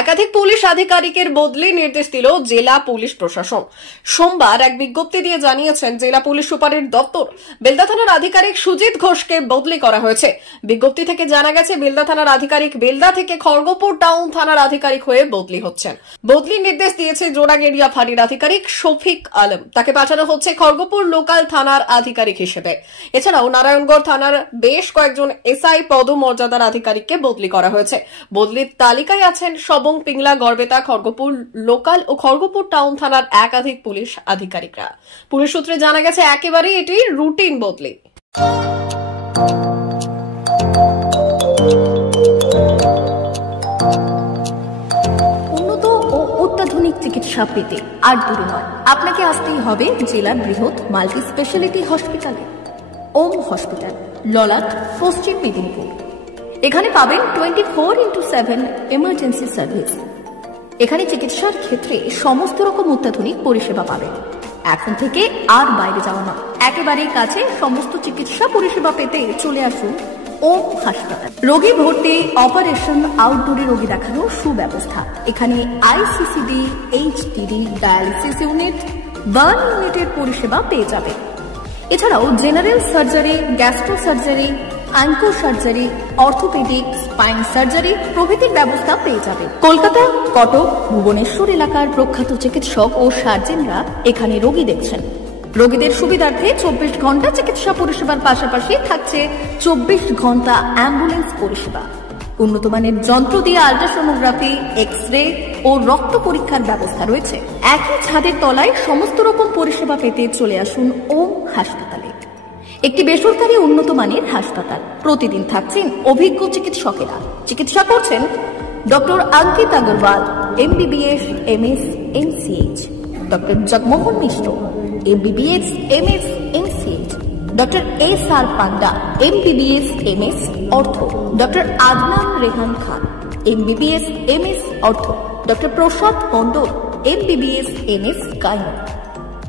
একাধিক পুলিশ আধিকারিকের বদলি নির্দেশ দিল জেলা পুলিশ প্রশাসন। সোমবার এক বিজ্ঞপ্তি দিয়ে জানিয়েছেন জেলা পুলিশ সুপারের দপ্তর, বেলদা থানার আধিকারিক সুজিত ঘোষকে বদলি করা হয়েছে। বিজ্ঞপ্তি থেকে জানা গেছে বেলদা থানার আধিকারিক বেলদা থেকে খড়গপুর টাউন থানার আধিকারিক হয়ে বদলি হচ্ছেন। বদলির নির্দেশ দিয়েছে জোড়াগেড়িয়া ফাঁড়ির আধিকারিক শফিক আলম, তাকে পাঠানো হচ্ছে খড়গপুর লোকাল থানার আধিকারিক হিসেবে। এছাড়াও নারায়ণগড় থানার বেশ কয়েকজন এসআই পদমর্যাদার আধিকারিককে বদলি করা হয়েছে। বদলির তালিকায় আছেন সবং, পিংলা, গড়বেতা, খড়গপুর লোকাল ও খড়গপুর টাউন থানার একাধিক পুলিশ আধিকারিকরা। পুলিশ সূত্রে জানা গেছে একেবারেই এটি রুটিন বদলি। উন্নত ও অত্যাধুনিক চিকিৎসা পেতে আর দূরে নয়, আপনাকে আসতেই হবে জেলার বৃহৎ মাল্টি স্পেশালিটি হসপিটালে। ওম হসপিটাল, ললাট, পশ্চিম মেদিনীপুর। এখানে পাবেন 24x7 এমার্জেন্সি সার্ভিস। এখানে চিকিৎসার ক্ষেত্রে সমস্ত রকম অত্যাধুনিক পরিষেবা পাবেন। এখন থেকে আর বাইরে যাওয়া নয়, একেবারেই কাছে সমস্ত চিকিৎসা পরিষেবা পেতে চলে আসুন ওম হাসপাতাল। রোগী ভর্তি, অপারেশন, আউটডোরে রোগী দেখানোর সুব্যবস্থা। এখানে ICCD, HDD, dialysis unit, burn ইউনিটের পরিষেবা পেয়ে যাবেন। এছাড়াও general surgery, gastro surgery, onco surgery, orthopaedic, spine surgery প্রভৃতির ব্যবস্থা পেয়ে যাবে। কলকাতা, কটক, ভুবনেশ্বর এলাকার প্রখ্যাত চিকিৎসক ও সার্জেনরা এখানে রোগী দেখছেন। রোগীদের সুবিধার্থে 24 ঘন্টা চিকিৎসা পরিষেবার পাশাপাশি থাকছে 24 ঘন্টা অ্যাম্বুলেন্স পরিষেবা। উন্নত মানের যন্ত্র দিয়ে আল্ট্রাসোনোগ্রাফি, এক্স-রে ও রক্ত পরীক্ষার ব্যবস্থা রয়েছে। একই ছাদের তলায় সমস্ত রকম পরিষেবা পেতে চলে আসুন ওম হাসপাতালে। একটি বেসরকারি উন্নত মানের হাসপাতাল। প্রতিদিন থাকছেন অভিজ্ঞ চিকিৎসকেরা। চিকিৎসা করছেন doctor Ankit Agarwal, MBBS, MS, MCH, doctor Jagmohan Mishra, MBBS, MS, MCH, doctor SR Panda, MBBS, MS, ortho, doctor Adnan Rehan Khan, MBBS, MS, ortho, doctor Prasad Mondal, MBBS, MS, gyno,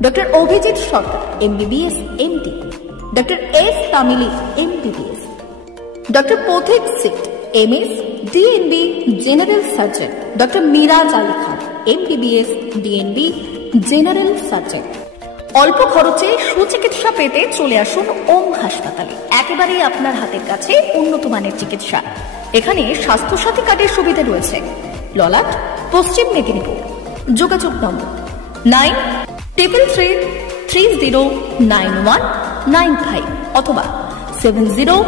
doctor Abhijit Sarkar, MBBS, MD, doctor S Tamili, MBBS, doctor Pathik সিট, MS, DNB, general surgeon, doctor Miraj Ali Khan, MBBS, DNB, general surgeon. অল্প খরচে সুচিকিৎসা পেতে চলে আসুন ওম হাসপাতালে। একেবারেই আপনার হাতের কাছে উন্নত মানের চিকিৎসা। এখানে স্বাস্থ্যসাথী কার্ডের সুবিধা রয়েছে। ললাট, পশ্চিম মেদিনীপুর। যোগাযোগ নম্বর 9333309195 অথবা 70